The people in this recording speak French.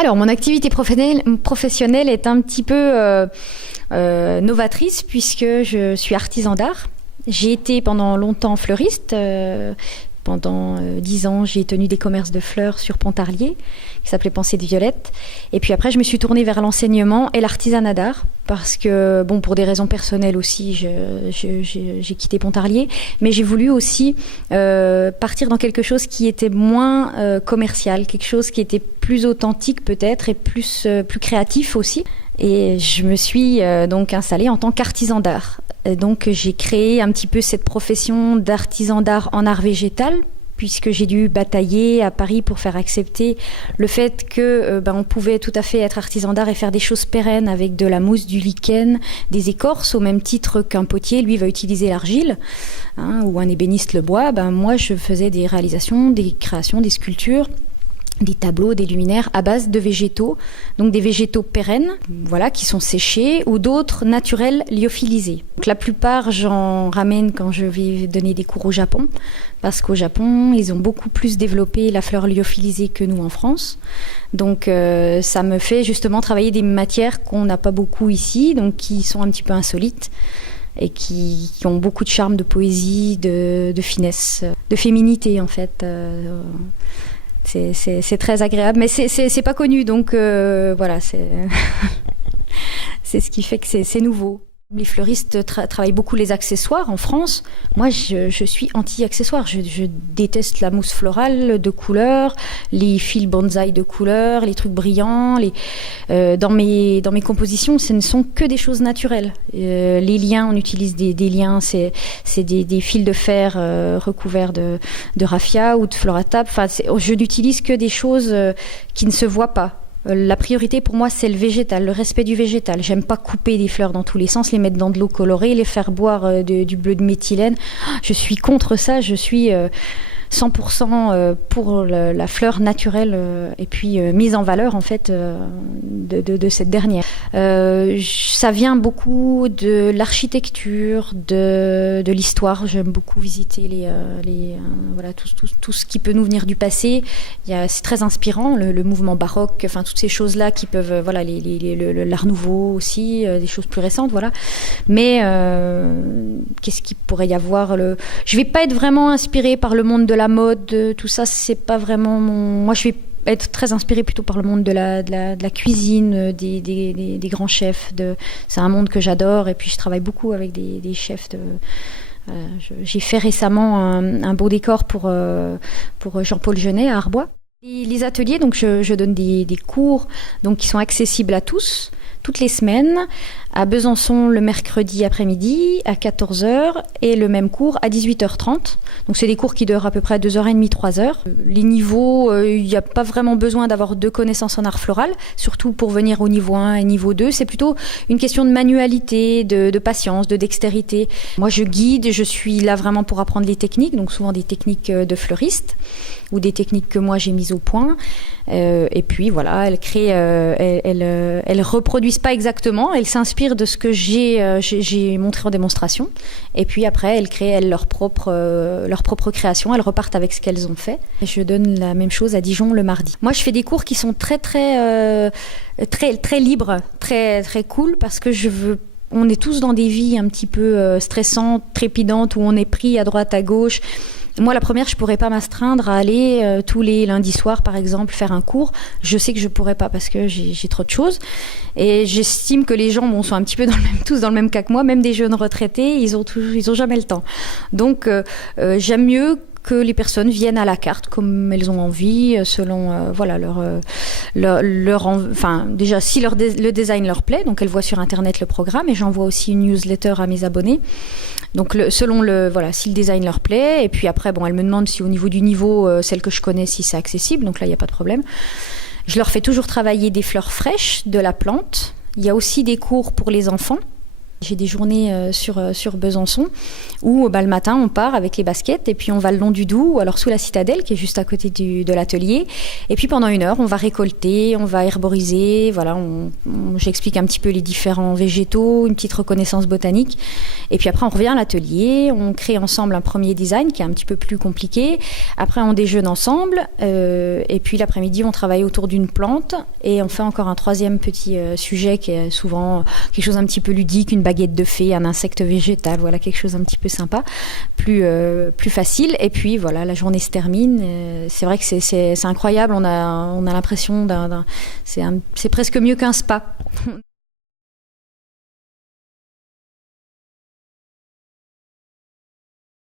Alors, mon activité professionnelle est un petit peu novatrice puisque je suis artisan d'art. J'ai été pendant longtemps fleuriste. Pendant 10 ans, j'ai tenu des commerces de fleurs sur Pontarlier, qui s'appelait Pensée de Violette. Et puis après, je me suis tournée vers l'enseignement et l'artisanat d'art, parce que, bon, pour des raisons personnelles aussi, j'ai quitté Pontarlier. Mais j'ai voulu aussi partir dans quelque chose qui était moins commercial, quelque chose qui était plus authentique peut-être et plus créatif aussi. Et je me suis donc installée en tant qu'artisan d'art. Et donc j'ai créé un petit peu cette profession d'artisan d'art en art végétal, puisque j'ai dû batailler à Paris pour faire accepter le fait que on pouvait tout à fait être artisan d'art et faire des choses pérennes avec de la mousse, du lichen, des écorces, au même titre qu'un potier, lui, va utiliser l'argile, ou un ébéniste le bois. Moi, je faisais des réalisations, des créations, des sculptures, des tableaux, des luminaires à base de végétaux, donc des végétaux pérennes, voilà, qui sont séchés, ou d'autres naturels lyophilisés. Donc la plupart, j'en ramène quand je vais donner des cours au Japon, parce qu'au Japon, ils ont beaucoup plus développé la fleur lyophilisée que nous en France. Donc ça me fait justement travailler des matières qu'on n'a pas beaucoup ici, donc qui sont un petit peu insolites et qui ont beaucoup de charme, de poésie, de finesse, de féminité en fait. C'est très agréable, mais c'est pas connu, donc voilà, c'est ce qui fait que c'est nouveau. Les fleuristes travaillent beaucoup les accessoires en France. Moi, je suis anti-accessoires. Je déteste la mousse florale de couleur, les fils bonsaï de couleur, les trucs brillants. Dans mes compositions, ce ne sont que des choses naturelles. Les liens, on utilise des liens, c'est des fils de fer recouverts de raffia ou de floratable. Enfin, je n'utilise que des choses qui ne se voient pas. La priorité pour moi, c'est le végétal, le respect du végétal. J'aime pas couper des fleurs dans tous les sens, les mettre dans de l'eau colorée, les faire boire du bleu de méthylène. Je suis contre ça, je suis 100% pour la fleur naturelle et puis mise en valeur en fait de cette dernière. Ça vient beaucoup de l'architecture, de l'histoire. J'aime beaucoup visiter voilà, tout ce qui peut nous venir du passé. C'est très inspirant, le mouvement baroque, enfin toutes ces choses-là qui peuvent, voilà, l'art nouveau aussi, des choses plus récentes, voilà. Mais qu'est-ce qu'il pourrait y avoir Je vais pas être vraiment inspirée par le monde de la mode, tout ça, c'est pas vraiment moi, je vais être très inspirée plutôt par le monde de la cuisine, des grands chefs. C'est un monde que j'adore, et puis je travaille beaucoup avec des chefs j'ai fait récemment un beau décor pour Jean-Paul Jeunet à Arbois. Les ateliers, donc je donne des cours donc qui sont accessibles à tous, toutes les semaines, à Besançon le mercredi après-midi à 14h et le même cours à 18h30. Donc c'est des cours qui durent à peu près 2h30, 3h. Les niveaux, il n'y a pas vraiment besoin d'avoir de connaissances en art floral, surtout pour venir au niveau 1 et niveau 2. C'est plutôt une question de manualité, de patience, de dextérité. Moi je guide, je suis là vraiment pour apprendre les techniques, donc souvent des techniques de fleuriste ou des techniques que moi j'ai mises au point. Et puis voilà, elles créent, elles reproduisent pas exactement, elles s'inspirent de ce que j'ai montré en démonstration. Et puis après, elles créent leur propre création. Elles repartent avec ce qu'elles ont fait. Et je donne la même chose à Dijon le mardi. Moi, je fais des cours qui sont très libres, très très cool, parce que on est tous dans des vies un petit peu stressantes, trépidantes, où on est pris à droite, à gauche. Moi, la première, je pourrais pas m'astreindre à aller tous les lundis soirs, par exemple, faire un cours. Je sais que je pourrais pas parce que j'ai trop de choses. Et j'estime que les gens sont un petit peu tous dans le même cas que moi, même des jeunes retraités, ils ont jamais le temps. Donc, j'aime mieux que les personnes viennent à la carte comme elles ont envie, selon voilà enfin déjà si le design leur plaît, donc elles voient sur internet le programme, et j'envoie aussi une newsletter à mes abonnés. Donc selon voilà, si le design leur plaît, et puis après elles me demandent si au niveau du niveau, celle que je connais, si c'est accessible, donc là il n'y a pas de problème. Je leur fais toujours travailler des fleurs fraîches de la plante. Il y a aussi des cours pour les enfants. J'ai des journées sur Besançon où le matin on part avec les baskets et puis on va le long du Doubs ou alors sous la citadelle qui est juste à côté de l'atelier et puis pendant 1 heure on va récolter, on va herboriser, voilà, j'explique un petit peu les différents végétaux, une petite reconnaissance botanique et puis après on revient à l'atelier, on crée ensemble un premier design qui est un petit peu plus compliqué, après on déjeune ensemble et puis l'après-midi on travaille autour d'une plante et on fait encore un 3e petit sujet qui est souvent quelque chose un petit peu ludique, une baguette de fée, un insecte végétal, voilà quelque chose un petit peu sympa, plus facile. Et puis voilà, la journée se termine. C'est vrai que c'est incroyable. On a l'impression c'est presque mieux qu'un spa.